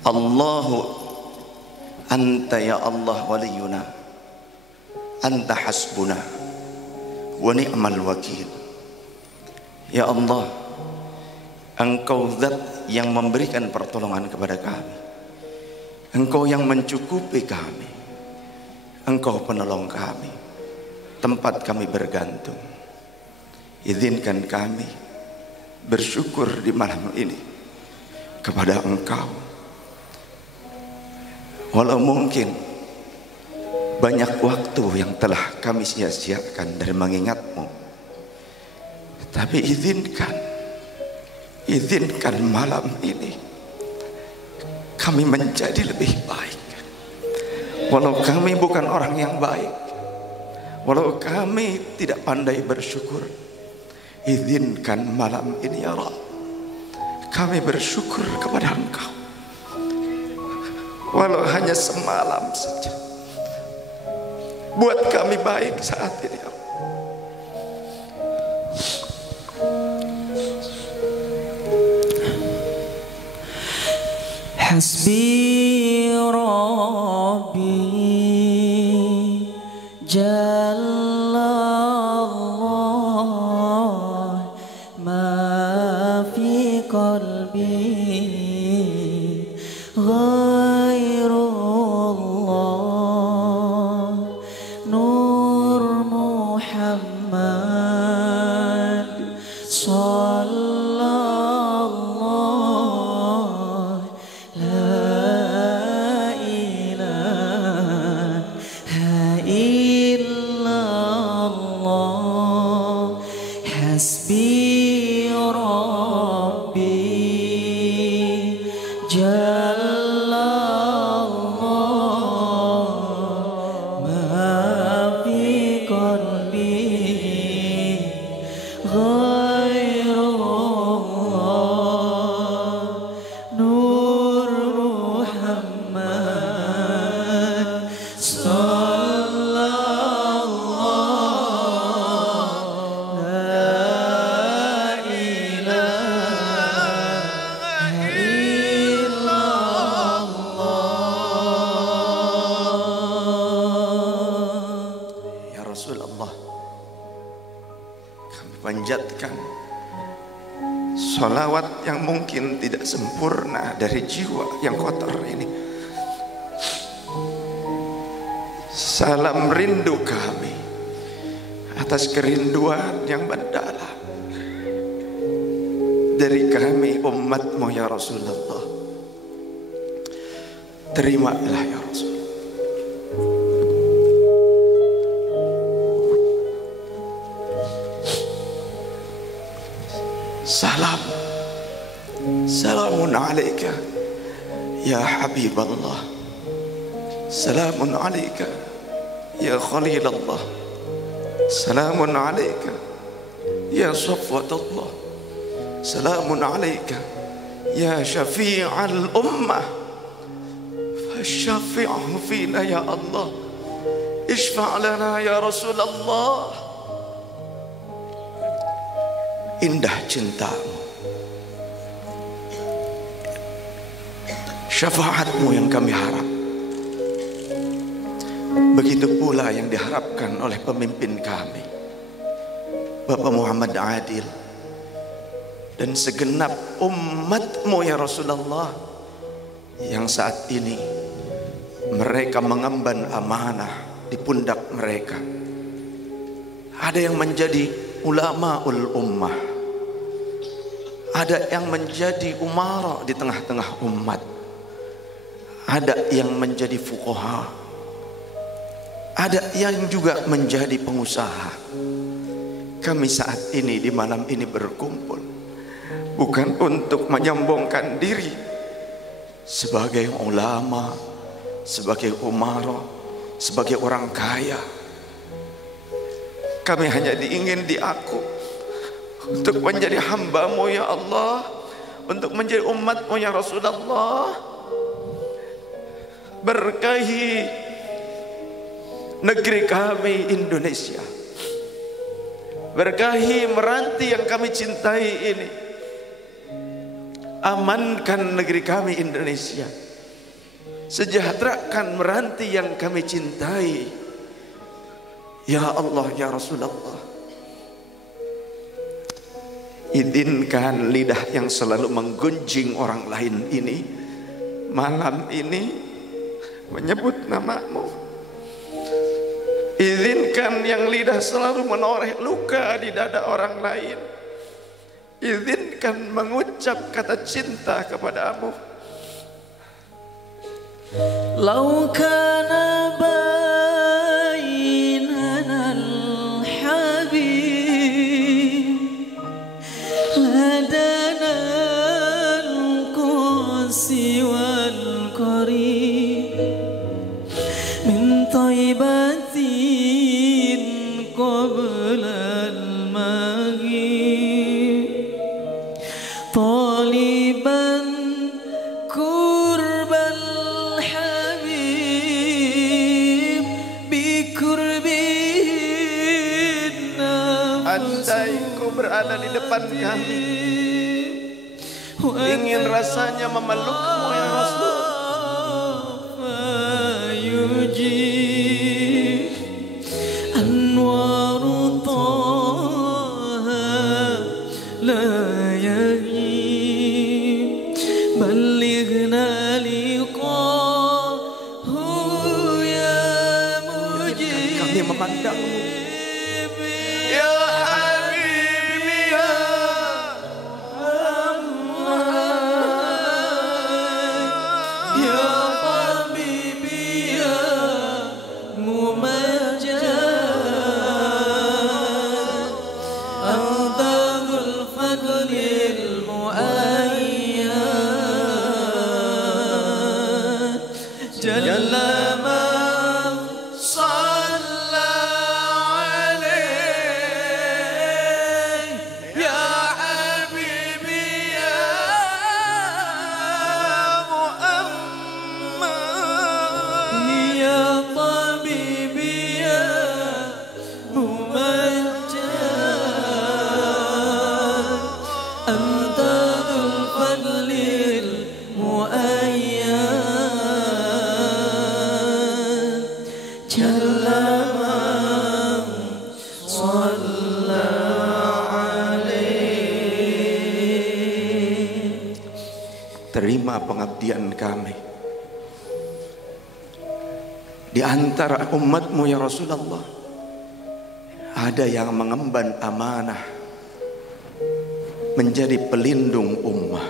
Allahu anta ya Allah waliyuna, anta hasbuna wa ni'mal wakil. Ya Allah, Engkau zat yang memberikan pertolongan kepada kami, Engkau yang mencukupi kami, Engkau penolong kami, tempat kami bergantung. Izinkan kami bersyukur di malam ini kepada Engkau. Walau mungkin banyak waktu yang telah kami sia-siakan dari mengingat-Mu, tapi izinkan malam ini kami menjadi lebih baik. Walau kami bukan orang yang baik, walau kami tidak pandai bersyukur, izinkan malam ini ya Rabb kami bersyukur kepada Engkau. Walau hanya semalam saja, buat kami baik saat ini ya Allah. Hasbi Rabbi Jalla Allah, ma fi qalbi ghairullah, Nur Muhammad sallallahu, la ilaha illallah. Hasbi Rabbi Jalla Allah, ma fi qalbi ghairullah, Nur Muhammad sallallahu, la ilaha illallah. Ya Rasulullah, kami panjatkan salawat yang mungkin tidak sempurna dari jiwa yang kotor ini. Salam rindu kami atas kerinduan yang mendalam dari kami umat-Mu ya Rasulullah. Terimalah ya Rasul. Salamun alaika ya Habiballah, salamun alaika ya Khalilallah, salamun alaika ya Safwatullah, salamun alaika ya Syafi'al ummah, fasyafi'hu fina ya Allah, ishfa' lana ya Rasulullah. Indah cinta-Mu, syafaat-Mu yang kami harap. Begitu pula yang diharapkan oleh pemimpin kami, Bapak Muhammad Adil, dan segenap umat-Mu ya Rasulullah, yang saat ini mereka mengemban amanah di pundak mereka. Ada yang menjadi ulamaul ummah, ada yang menjadi umara di tengah-tengah umat, ada yang menjadi fuqaha, ada yang juga menjadi pengusaha. Kami saat ini di malam ini berkumpul bukan untuk menyombongkan diri sebagai ulama, sebagai umara, sebagai orang kaya. Kami hanya ingin diaku untuk menjadi hamba-Mu ya Allah, untuk menjadi umat-Mu ya Rasulullah. Berkahi negeri kami Indonesia, berkahi Meranti yang kami cintai ini. Amankan negeri kami Indonesia sejahterakan meranti yang kami cintai. Ya Allah, ya Rasulullah, izinkan lidah yang selalu menggunjing orang lain ini malam ini menyebut namamu. Izinkan yang lidah selalu menoreh luka di dada orang lain. Izinkan mengucap kata cinta kepadamu. Lau kana bainana al-habib ladana al-qasi wal-qarib min taibatin qabla al-maghrib taliban kurbal habib bikurbihin Andai kau berada di depan kami, ingin rasanya memelukmu ya Rasul. Anwaru Taha la yaghib balighna liqahu ya mujib. Kami memandangmu ya Habibi ya Muhammad ya Habibi ya Mumajjad anta dzul fadlil muayyad jalla man shalla alaihi ya habibi ya Muhammad ya tabibi ya mumajjad anta dzul fadlil muayyad jalla man shalla alaihi. terima pengabdian kami di antara umatmu ya Rasulullah. Ada yang mengemban amanah menjadi pelindung ummah.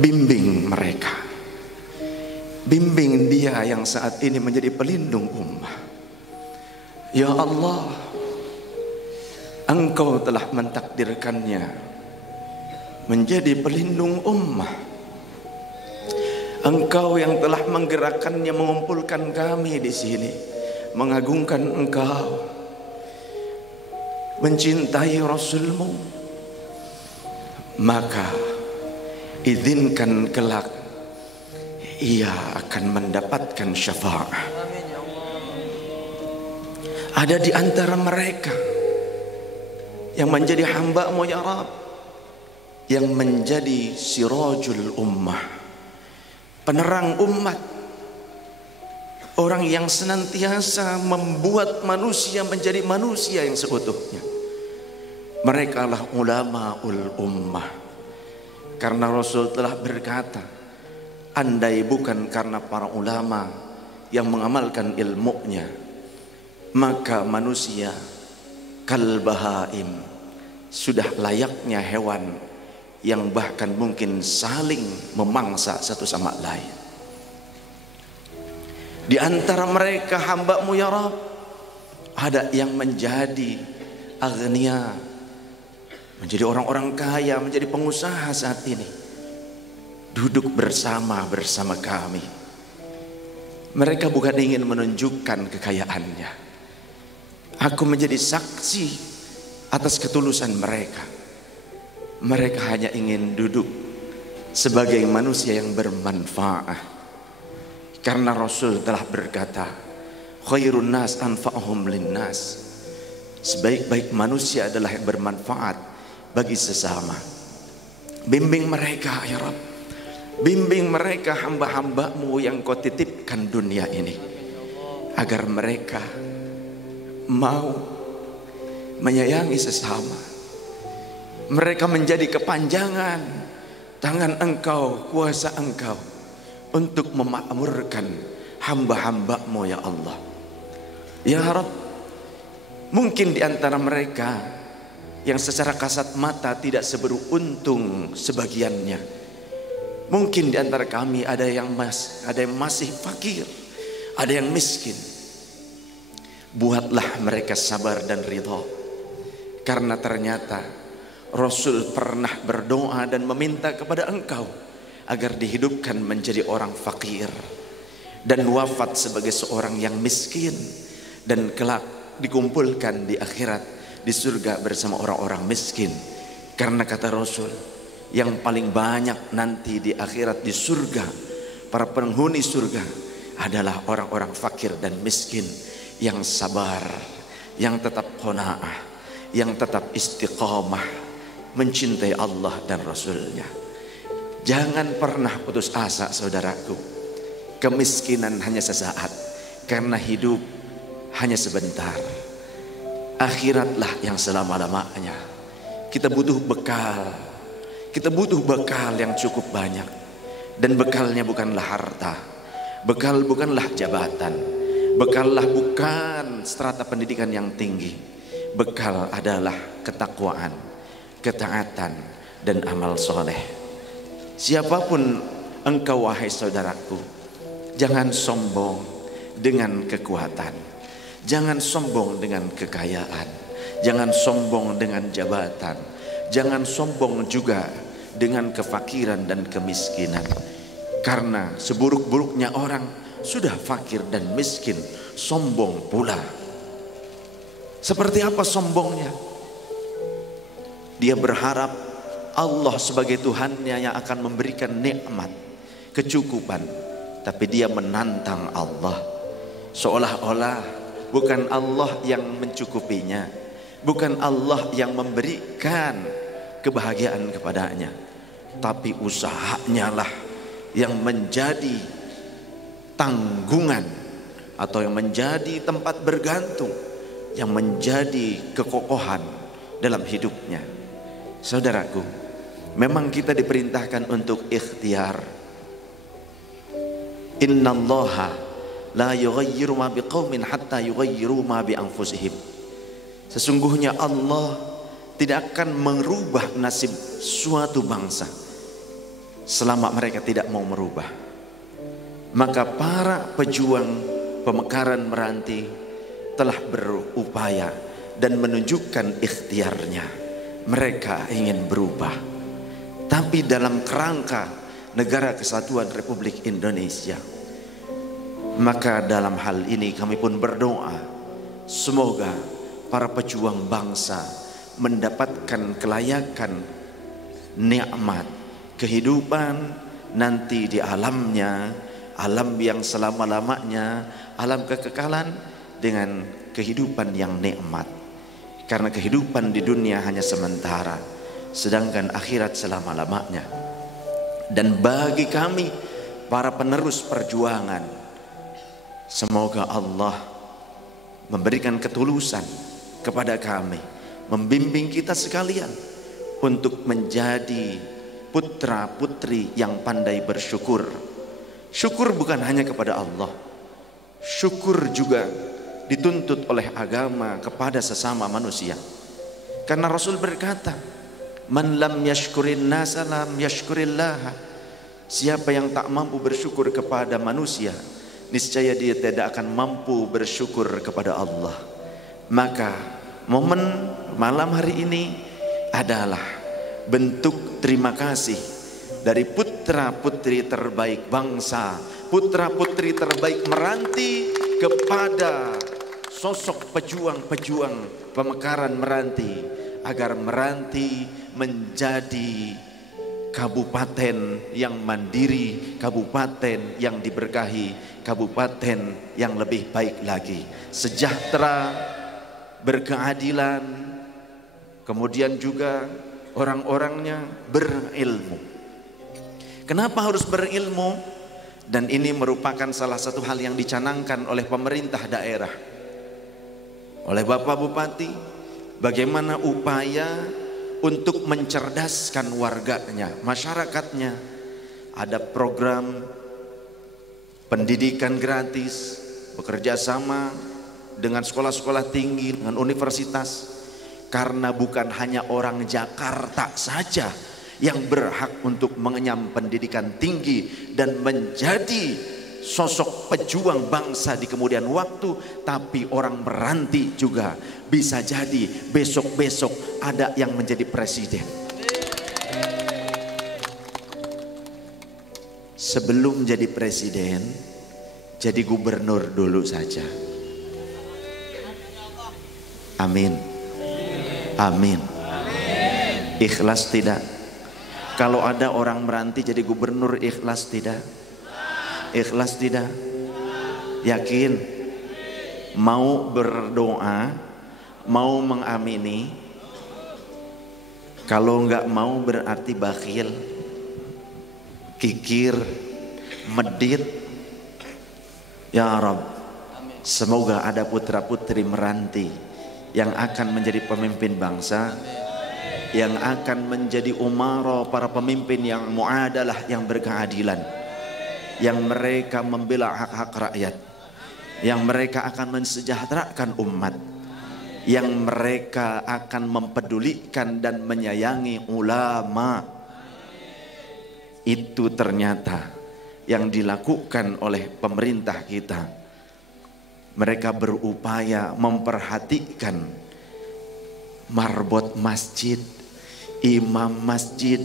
Bimbing mereka, bimbing dia yang saat ini menjadi pelindung ummah. Ya Allah, Engkau telah mentakdirkannya menjadi pelindung ummah. Engkau yang telah menggerakkannya, mengumpulkan kami di sini, mengagungkan Engkau, mencintai Rasulmu. Maka izinkan kelak ia akan mendapatkan syafaat. Ada di antara mereka yang menjadi hamba-Mu ya Rabb, yang menjadi sirajul ummah, penerang umat, orang yang senantiasa membuat manusia menjadi manusia yang seutuhnya. Mereka lah ulamaul ummah. Karena Rasul telah berkata, andai bukan karena para ulama yang mengamalkan ilmunya, maka manusia kalbahaim, sudah layaknya hewan yang bahkan mungkin saling memangsa satu sama lain. Di antara mereka hamba-Mu ya Rabb, ada yang menjadi aghnia, menjadi orang-orang kaya, menjadi pengusaha saat ini, duduk bersama kami. Mereka bukan ingin menunjukkan kekayaannya. Aku menjadi saksi atas ketulusan mereka. Mereka hanya ingin duduk sebagai manusia yang bermanfaat. Karena Rasul telah berkata, khairun nas anfa'uhum linnas. Sebaik-baik manusia adalah yang bermanfaat bagi sesama. Bimbing mereka ya Rabb. Bimbing mereka hamba-hambamu yang kau titipkan dunia ini, agar mereka mau menyayangi sesama. Mereka menjadi kepanjangan tangan Engkau, kuasa Engkau untuk memakmurkan hamba-hambamu ya Allah. Ya Rabb, mungkin di antara mereka yang secara kasat mata tidak seberuntung sebagiannya. Mungkin di antara kami ada yang masih fakir, ada yang miskin. Buatlah mereka sabar dan ridha, karena ternyata Rasul pernah berdoa dan meminta kepada Engkau agar dihidupkan menjadi orang fakir dan wafat sebagai seorang yang miskin, dan kelak dikumpulkan di akhirat di surga bersama orang-orang miskin. Karena kata Rasul, yang paling banyak nanti di akhirat di surga, para penghuni surga adalah orang-orang fakir dan miskin yang sabar, yang tetap qanaah, yang tetap istiqamah mencintai Allah dan Rasulnya. Jangan pernah putus asa saudaraku. Kemiskinan hanya sesaat, karena hidup hanya sebentar. Akhiratlah yang selama-lamanya. Kita butuh bekal. Kita butuh bekal yang cukup banyak. Dan bekalnya bukanlah harta. Bekal bukanlah jabatan. Bekallah bukan strata pendidikan yang tinggi. Bekal adalah ketakwaan, ketaatan, dan amal soleh. Siapapun engkau wahai saudaraku, jangan sombong dengan kekuatan. Jangan sombong dengan kekayaan. Jangan sombong dengan jabatan. Jangan sombong juga dengan kefakiran dan kemiskinan. Karena seburuk-buruknya orang sudah fakir dan miskin, sombong pula. Seperti apa sombongnya? Dia berharap Allah sebagai Tuhannya yang akan memberikan nikmat, kecukupan, tapi dia menantang Allah, seolah-olah bukan Allah yang mencukupinya, bukan Allah yang memberikan kebahagiaan kepadanya, tapi usahanya lah yang menjadi tanggungan atau yang menjadi tempat bergantung, yang menjadi kekokohan dalam hidupnya. Saudaraku, memang kita diperintahkan untuk ikhtiar. Innallaha la yughayyiru ma biqaumin hatta yughayyiru ma bi anfusihim. Sesungguhnya Allah tidak akan merubah nasib suatu bangsa selama mereka tidak mau merubah. Maka para pejuang pemekaran Meranti telah berupaya dan menunjukkan ikhtiarnya. Mereka ingin berubah, tapi dalam kerangka Negara Kesatuan Republik Indonesia. Maka dalam hal ini kami pun berdoa, semoga para pejuang bangsa mendapatkan kelayakan nikmat kehidupan nanti di alamnya, alam yang selama-lamanya, alam kekekalan dengan kehidupan yang nikmat. Karena kehidupan di dunia hanya sementara, sedangkan akhirat selama-lamanya. Dan bagi kami para penerus perjuangan, semoga Allah memberikan ketulusan kepada kami, membimbing kita sekalian untuk menjadi putra putri yang pandai bersyukur. Syukur bukan hanya kepada Allah, syukur juga dituntut oleh agama kepada sesama manusia. Karena Rasul berkata, man lam yashkurin nasa lam yashkurillah. Siapa yang tak mampu bersyukur kepada manusia, niscaya dia tidak akan mampu bersyukur kepada Allah. Maka momen malam hari ini adalah bentuk terima kasih dari putra putri terbaik bangsa, putra putri terbaik Meranti, kepada sosok pejuang-pejuang pemekaran Meranti, agar Meranti menjadi kabupaten yang mandiri, kabupaten yang diberkahi, kabupaten yang lebih baik lagi, sejahtera, berkeadilan, kemudian juga orang-orangnya berilmu. Kenapa harus berilmu? Dan ini merupakan salah satu hal yang dicanangkan oleh pemerintah daerah, oleh Bapak Bupati, bagaimana upaya untuk mencerdaskan warganya, masyarakatnya. Ada program pendidikan gratis, bekerja sama dengan sekolah-sekolah tinggi, dengan universitas. Karena bukan hanya orang Jakarta saja yang berhak untuk mengenyam pendidikan tinggi dan menjadi sosok pejuang bangsa di kemudian waktu, tapi orang Meranti juga bisa jadi besok-besok ada yang menjadi presiden. Sebelum jadi presiden, jadi gubernur dulu saja. Amin. Amin. Ikhlas tidak? Kalau ada orang Meranti jadi gubernur, ikhlas tidak? Ikhlas tidak? Yakin? Mau berdoa, mau mengamini? Kalau enggak mau berarti bakhil, kikir, medit. Ya Rabb, semoga ada putra-putri Meranti yang akan menjadi pemimpin bangsa, yang akan menjadi umara, para pemimpin yang muadalah, yang berkeadilan, yang mereka membela hak-hak rakyat, yang mereka akan mensejahterakan umat, yang mereka akan mempedulikan dan menyayangi ulama. Itu ternyata yang dilakukan oleh pemerintah kita. Mereka berupaya memperhatikan marbot masjid, imam masjid,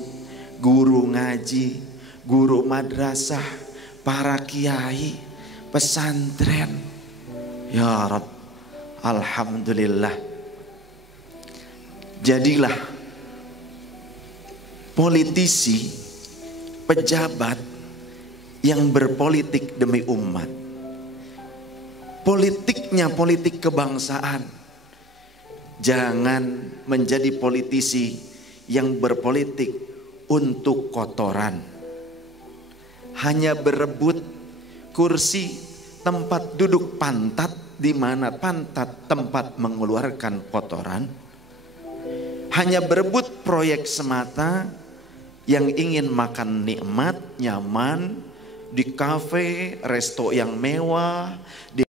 guru ngaji, guru madrasah, para kiai, pesantren. Ya Rabb, alhamdulillah. Jadilah politisi, pejabat yang berpolitik demi umat. Politiknya politik kebangsaan. Jangan menjadi politisi yang berpolitik untuk kotoran, hanya berebut kursi, tempat duduk pantat, di mana pantat tempat mengeluarkan kotoran. Hanya berebut proyek semata, yang ingin makan nikmat, nyaman, di kafe, resto yang mewah, di